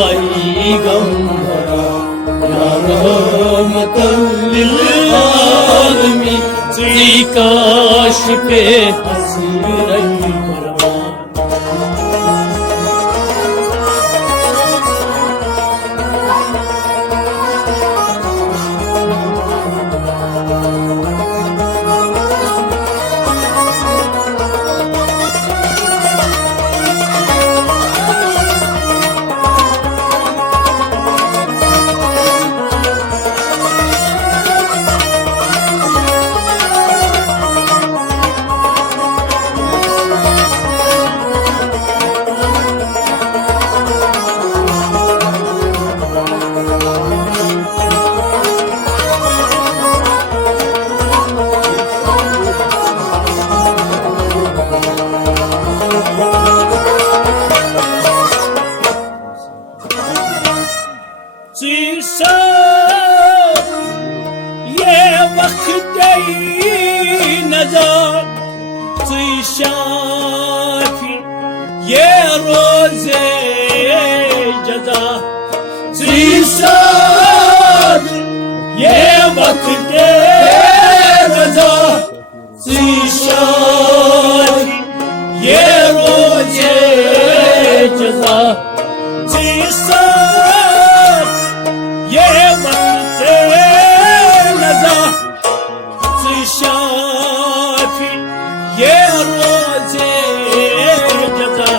पैगंबरा या रहमतल लिल काशिफे हसरत نزار شافي يا روزي جزا شافي يا وقت جزا شافي يا روزي جزا شافي يا وقت نزا شافي يا روزي جزا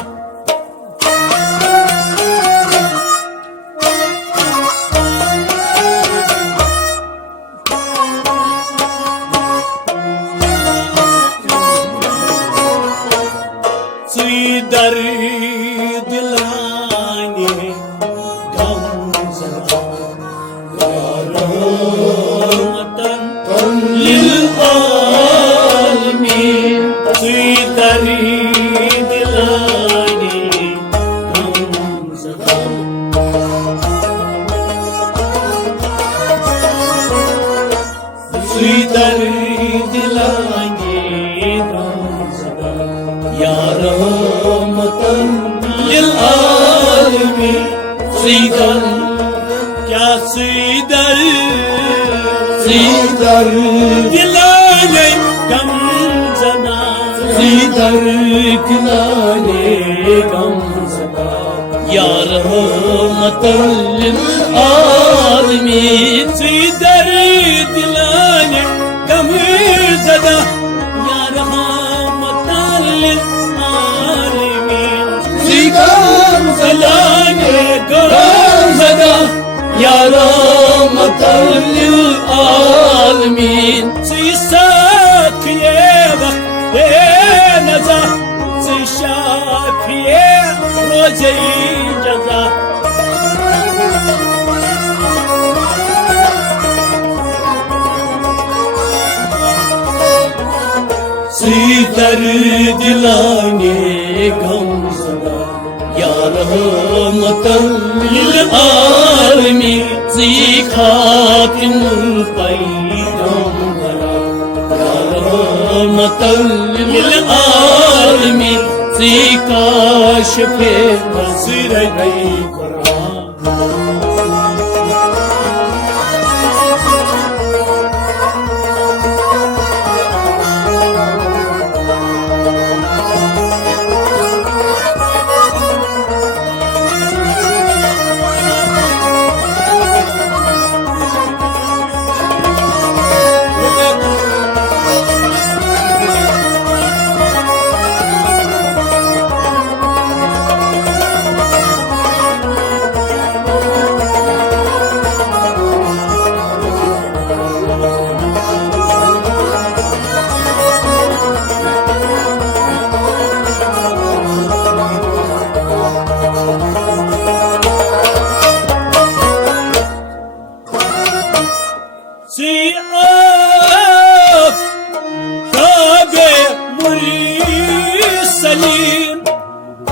در دلاني غم زدا رحمة للعالمين در دلاني غم زدا در دلاني غم زدا يا رحمة للعالمين سيدر क्या सीदर सीदर दिलाने गम जना सीदर दिलाने गम जना या रहमतल लिल आलमीन सीदर दिलाने गम जना या रहमतल लिल आलमीन सीदर दिलाने गम जना يا رحمة للعالمين سيساك يا بخت نزا سيشاك يا روزي جزا سيدر دلاني غم زدا يا رحمة للعالمين زيخات البيضاء يا رحمة للعالمين زيكاشف حسرت سليم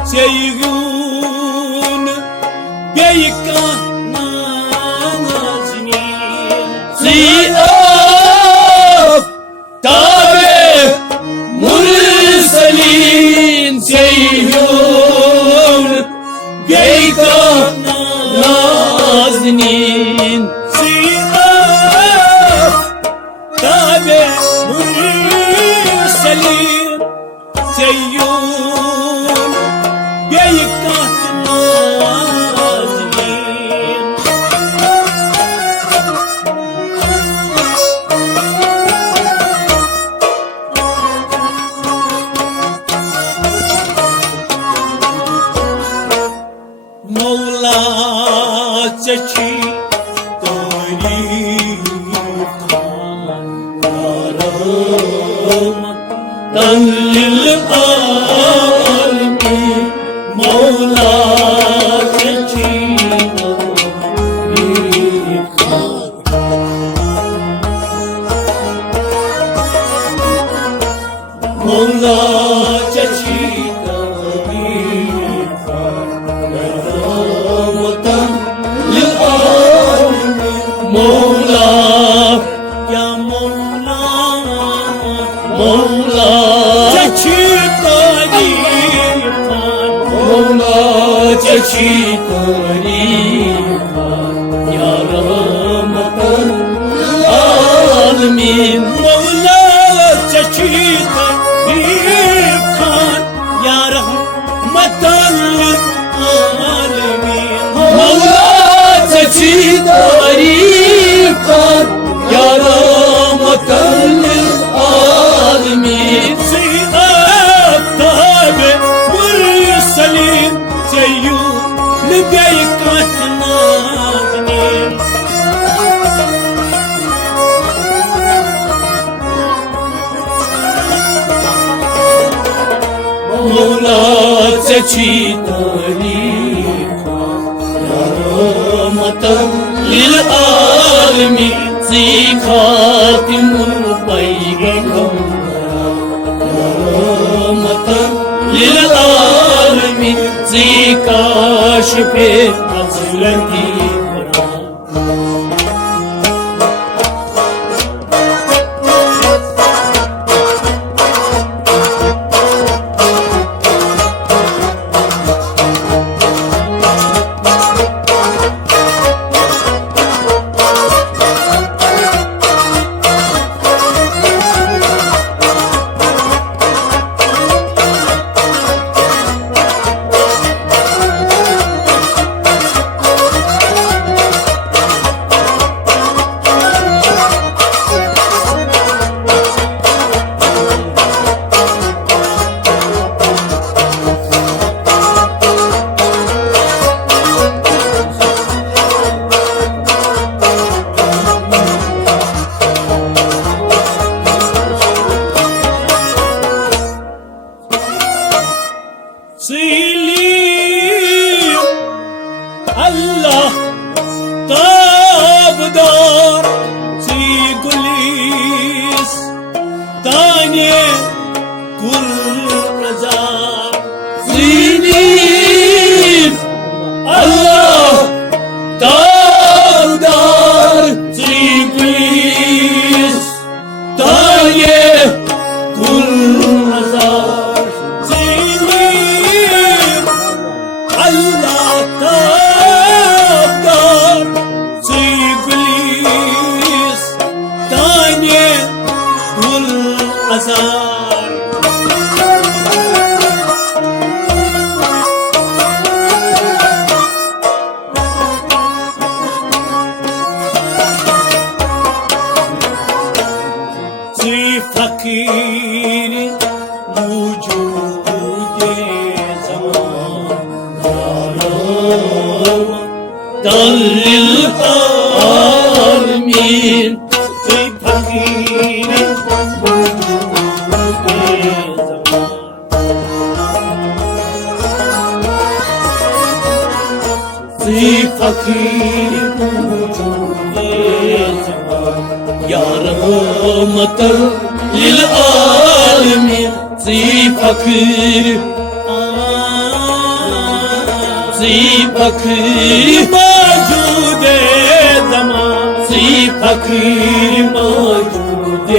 سيغون بيكا نازنين سيئاف تابع مرسلين سيغون بيكا نازنين سيئاف تابع مرسلين سيون بيكات نازلين مولا تشي للعالمين مولا تجينا مولا تجينا للعالمين مولا يا مولا مولا تجي طريقا مولا تجي طريقا يا رحمة العالمين مولا تجي طريقا يا رحمة العالمين مولا تجي طريقا يا رحمة العالمين سيئات طابع مرسلين سيون لبيكات نازلين مولا تجي طريقا يا رحمة للعالمين زي خاتم البيض رحمة للعالمين زي كاشف أزلتي الله طابدار زي قليس تاني كل رزاق زينين الله طابدار زي قليس تاني كل رزاق زينين الله طابدار زي قليس تاني كل أزار زي فقير وجود زمان ضل العالمين زي فقير وجود زمان زي فقير وجود زمان يا رحمة للعالمين زي فقير موجود زمان زي فقير موجود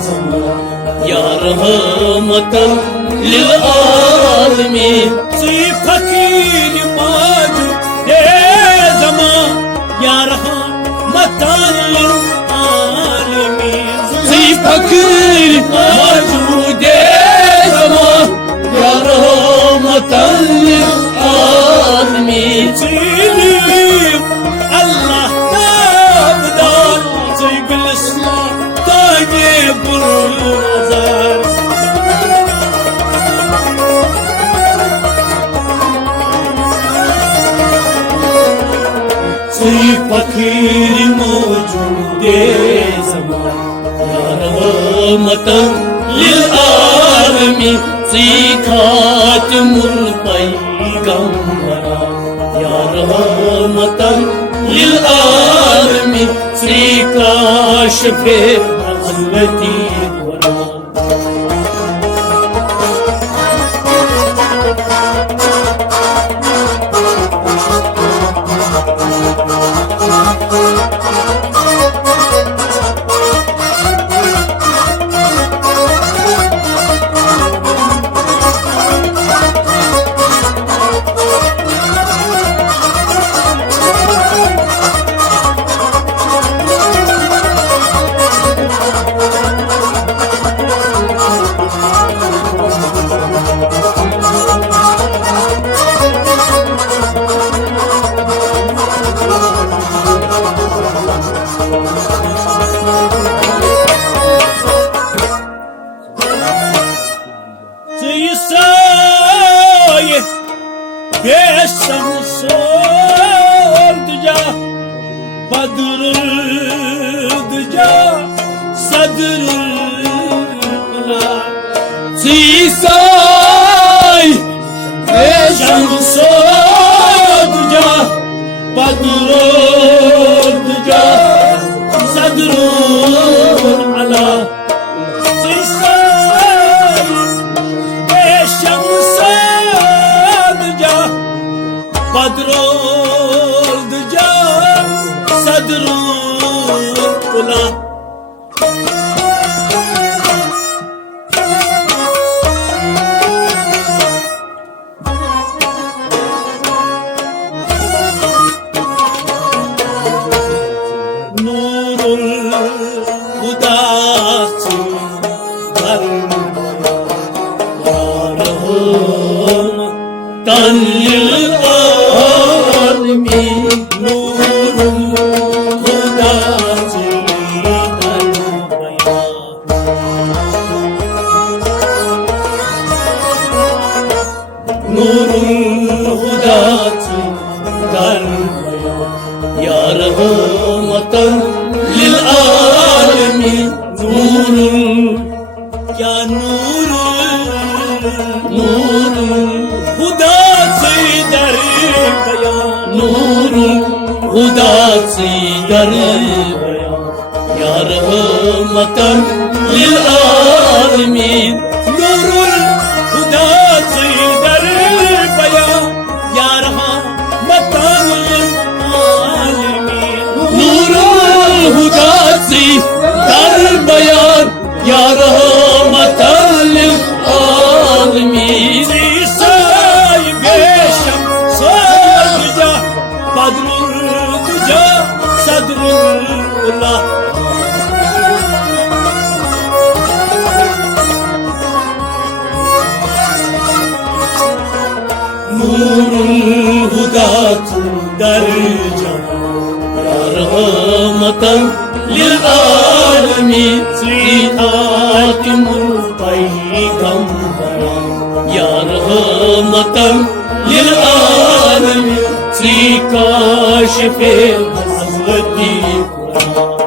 زمان يا رحمة للعالمين زي فقير موجود زمان يا رحمة للعالمين زي fakir mevcude zaman ya rahmeten lil alemin. Selim Allah'tan dar sevgili ıslah tane bulmazar. fakir mevcude zaman ya rahmatan lil alemin. Zikatemul peygambara ya rahmatan lil alemin. Zikaşfe hazreti wara. Sisay Şamsuduca Badruduca Sadrul ala. Sisay Şamsuduca Badruduca Sadrul ala. Lil alemin nurul hudası nurul hudası dalmaya ya rahmatan lil alemin. Nurul ya nurul hudası der beyan. Nurul hudası der beyan ya rahmatan lil alemin. Nurul hudası der beyan ya rahmatan lil alemin. Nurul hudası der beyan ya rahmatan lil alemin. Badruduca Sadrullah. Nurul hudatı dercana ya rahmatan lil alemin. Zikatemul peygambara ya rahmatan lil alemin. Zikaşfe hazreti wara.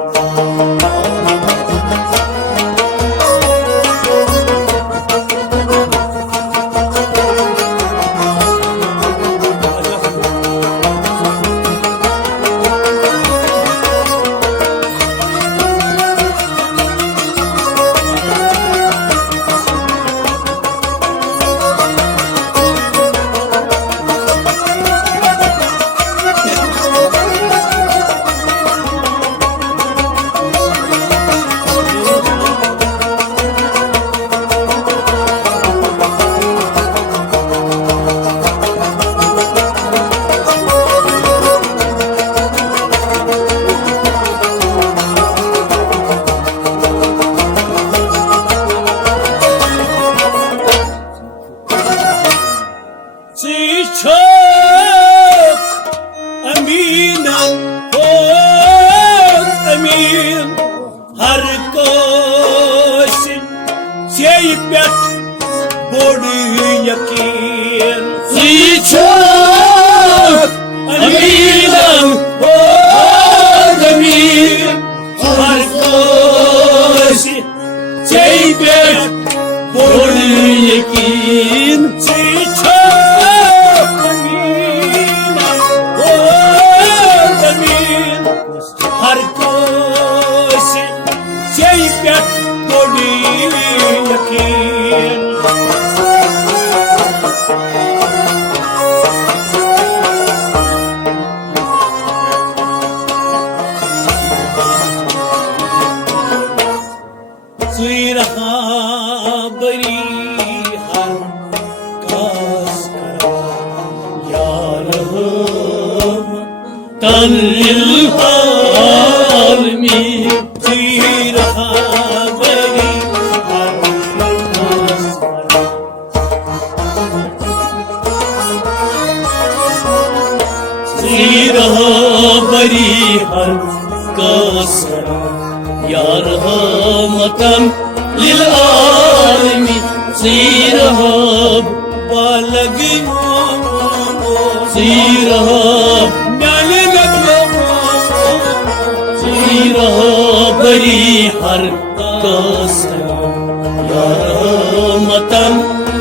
Şey pet bodu yakin Çok Aminan o demir Arkadaşı Şey pet bodu yakin Çok aminan o demir Arkadaşı Şey pet bodu yakin Suiraha bari har kas kara yarım tanil halmi Suiraha bari har kas kara Suiraha bari har kas kara Ya rahmatan lil alamin Sirahab balagi Sirahab nyale lagwa Sirahab bari har kasra Ya rahmatan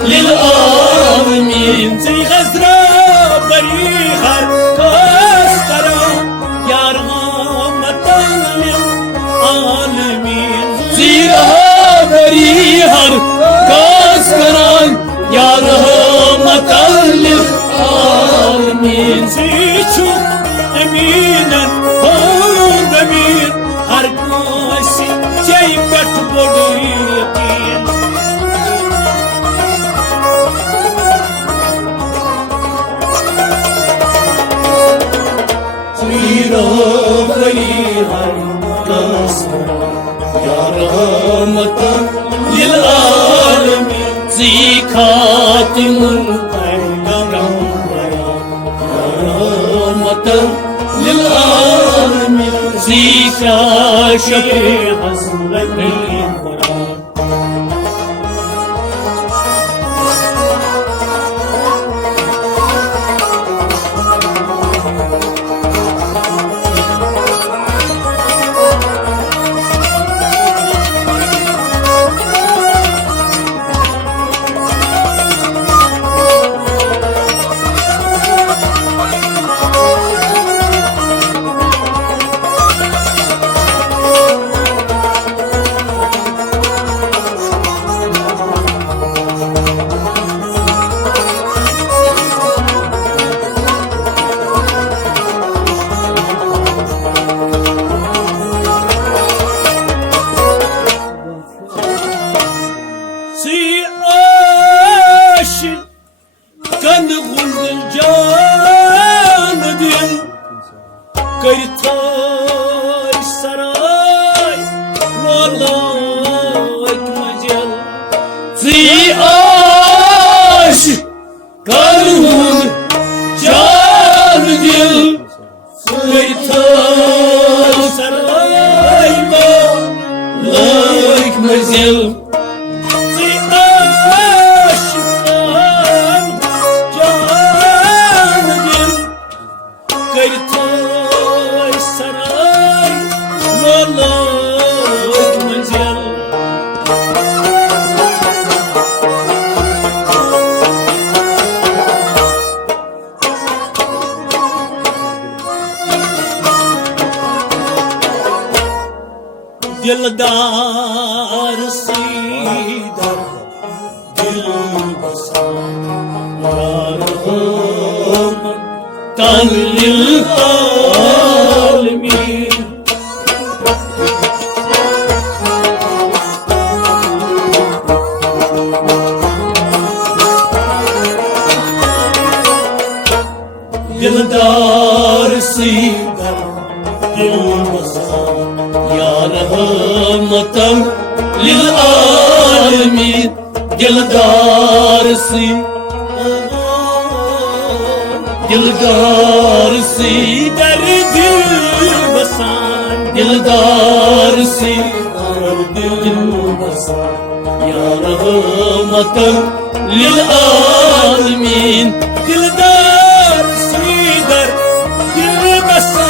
lil alamin Sirahab bari har kasra Ya rahmatan lil alamin Zira beri har kas karan Ya rahmatan lil alamin Zichu eminen o demir Har kasi ceypet bodu yakin Zira beri har kas karan Ya rahmatan lil alamin Zikatimul peygamber Ya rahmatan lil alamin Zika şefi hazretin Kur'an Kan gundul can dil Kaytar saray Rollak majal Fi aş Kan gundul can dil Kaytar saray Rollak majal Kaytay saray Lolak manzil Dildar sidar Dil basan Yarım Tanril alamin Dildar sidar dil basan Ya rahmatan lil alamin Dildar sidar दिलदार सी दर्द बसान दिलदार सी दिल बसा या रहमतन लिलआलमीन दिलदार सीदर दिल बसा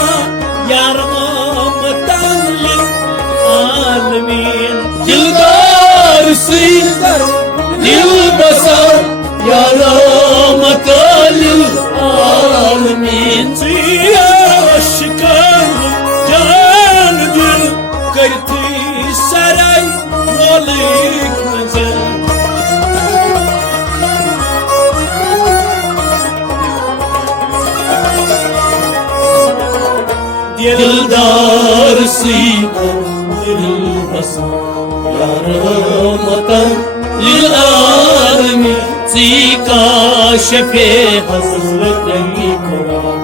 या रहमतन लिलआलमीन दिलदार सीदर दिल बसा या रहमतन लिलआलमीन आशिकान जान दिल करती सराय मौलिक मंजिल दिलदार सीदर दिल बसा या रहमतन लिलआलमीन सीका शफे हज़रत कुरान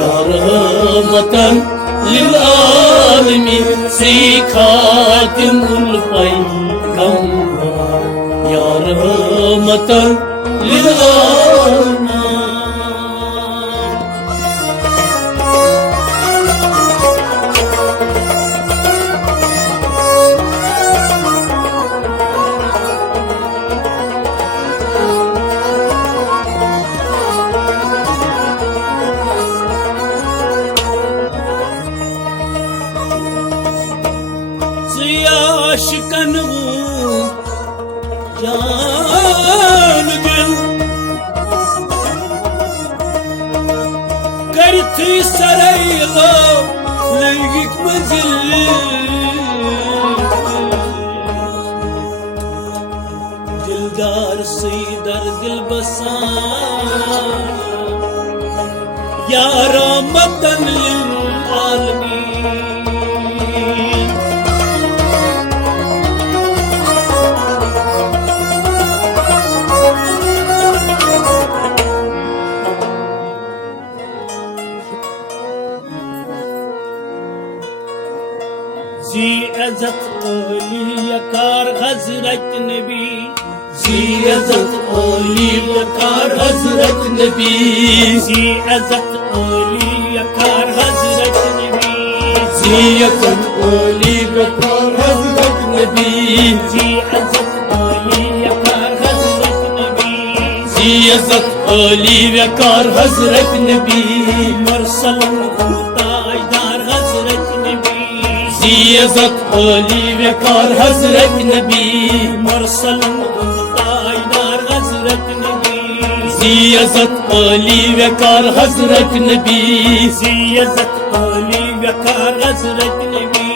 या रहमतन लिलआलमीन सीखा तिमुल पैगंबर या रहमतन लिलआलमीन आशिकन जान दिल करती सरैलो लगिक मंजिल दिलदार सीदर दिल बसा या रहमतन लिलआलमीन जी इज़्ज़त ओली यकार हज़रत नबी जी इज़्ज़त ओली यकार हज़रत नबी जी इज़्ज़त ओली यकार हज़रत नबी जी इज़्ज़त ओली यकार हज़रत नबी जी इज़्ज़त ओली यकार हज़रत नबी जी इज़्ज़त ओली यकार हज़रत नबी मुरसलन इज़्ज़त ओली वकार हज़रत नबी मुरसलन ताजदार हज़रत नबी इज़्ज़त ओली वकार हज़रत नबी इज़्ज़त ओली वकार हज़रत नबी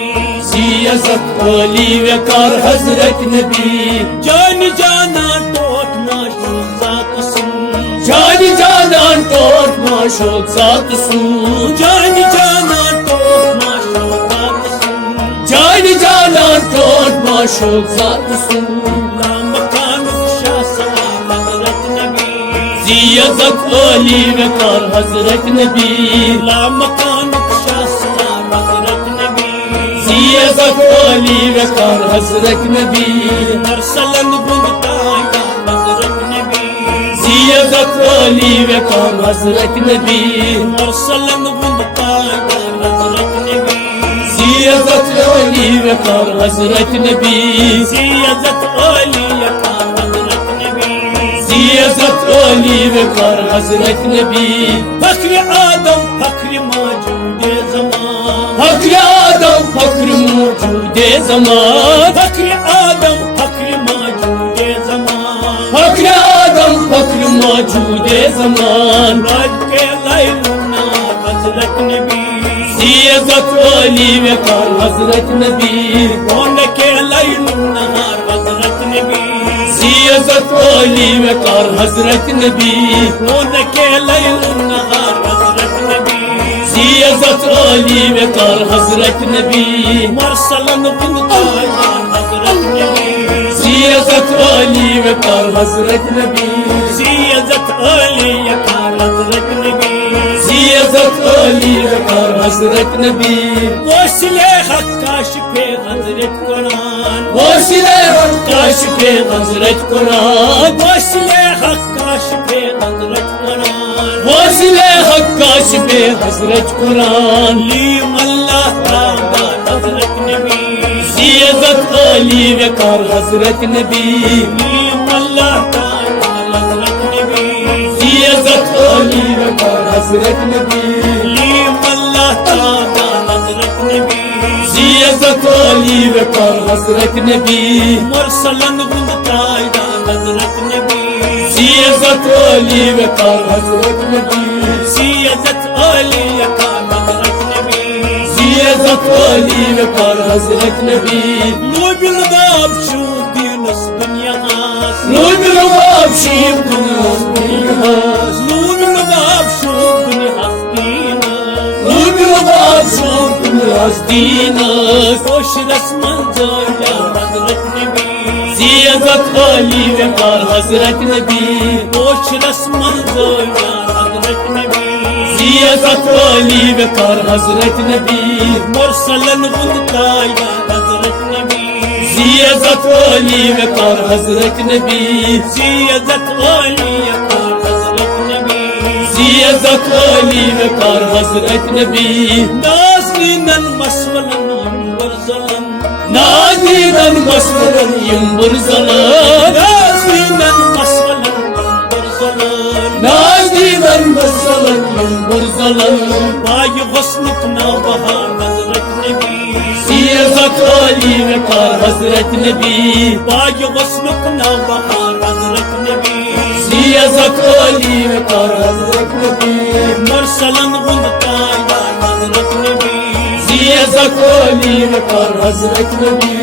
इज़्ज़त ओली वकार हज़रत नबी जान जाना टोट माशूक ज़ात सुन जान जाना टोट माशूक ज़ात सुन जान जाना टोट माशूक जान जाना टोट माशूक ज़ात सुन ला मकान शाह सलाम हज़रत नबी इज़्ज़त ओली वकार हज़रत नबी ला मकान शाह सलाम हज़रत नबी इज़्ज़त ओली वकार हज़रत नबी मुरसलन बुगताया हज़रत नबी इज़्ज़त ओली वकार हज़रत नबी मुरसलन बुगताया हज़रत नबी इज़्ज़त ओली वकार हज़रत नबी इज़्ज़त ओली वकार हज़रत नबी इज़्ज़त ओली वकार हज़रत नबी फख्र आदम फख्र मौजूद ज़मान फख्र आदम फख्र मौजूद ज़मान फख्र आदम फख्र मौजूद ज़मान फख्र आदम फख्र मौजूद ज़मान राज के लैलुना हज़रत नबी इज़्ज़त ओली वकार हज़रत नबी कौन के लैल नहार हज़रत नबी इज़्ज़त ओली वकार हज़रत नबी कौन के लैल नहार हज़रत नबी इज़्ज़त ओली वकार हज़रत नबी मुरसलन बुगताया हज़रत नबी इज़्ज़त ओली वकार हज़रत नबी इज़्ज़त ओली वकार हज़रत नबी इज़्ज़त ओली वकार हज़रत नबी वसीले हक काशिफ़े हज़रत कुरान वसीले हक काशिफ़े हज़रत कुरान वसीले हक काशिफ़े हज़रत कुरान वसीले हक काशिफ़े हज़रत कुरान ली अल्लाह ताला हज़रत नबी इज़्ज़त अली वकार हजरत नबी अल्लाह हजरत नबी इज्जत अली वकार हजरत नबी अल्लाह हजरत नबी इज्जत अली वकार हजरत नबी मुरसलन गुंद तायदा हजरत नबी इज्जत अली वकार हजरत नबी इज्जत अली वकार हजरत नबी इज्जत अली वकार हजरत नबी नूबिल बाब शू दीनस दुनिया नूबिल बाब शू दुनिया नूबिल बाब शू दुनिया नूबिल बाब शू दुनिया कोशिश मंजर हजरत नबी इज्जत अली वकार हजरत नबी कोशिश मंजर हजरत नबी इज्जत अली वकार हजरत नबी मुरसलन गुंद तायदा हजरत नबी इज्जत अली वकार हजरत नबी इज्जत अली वकार हजरत नबी इज्जत अली वकार हजरत नबी नाज़रीनन मसवलन मुरसलन नाज़रीनन मसवलन मुरसलन नाज़रीनन मसवलन मुरसलन नाज़रीनन मसवलन मुरसलन बाय हुस्नुक नौबहार हजरत नबी इज्जत अली वकार हजरत नबी बाय हुस्नुक नौबहार हजरत नबी इज्जत अली वकार हजरत नबी मुरसलन गुंद तायदा हजरत नबी इज्जत अली वकार हजरत नबी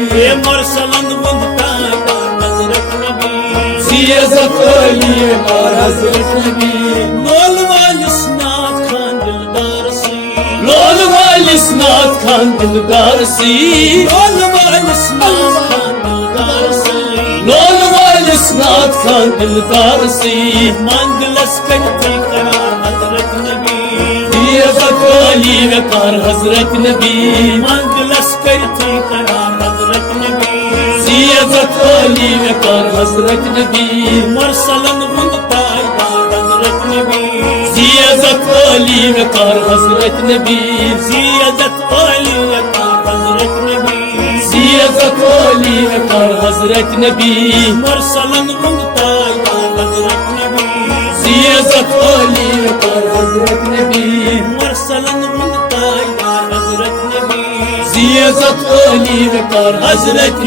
मुरसलन गुंद तायदा हजरत नबी इज्जत अली वकार हजरत नबी लोल वालिसनात खान दिलदार सी लोल वालिसनात खान दिलदार सी लोल वालिसनात खान दिलदार सी लोल वालिसनात खान दिलदार सी मंगलस करते करार हजरत नबी इज्जत अली वकार हजरत नबी मंगलस करते करार हजरत नबी इज्जत अली वकार हजरत नबी मुरसलन गुंद तायदा हजरत नबी इज्जत अली वकार हजरत नबी इज्जत अली वकार हजरत नबी इज्जत अली वकार हजरत नबी मुरसलन गुंद तायदा हजरत नबी इज्जत अली वकार हजरत नबी मुरसलन गुंद तायदा हजरत नबी इज्जत अली वकार हजरत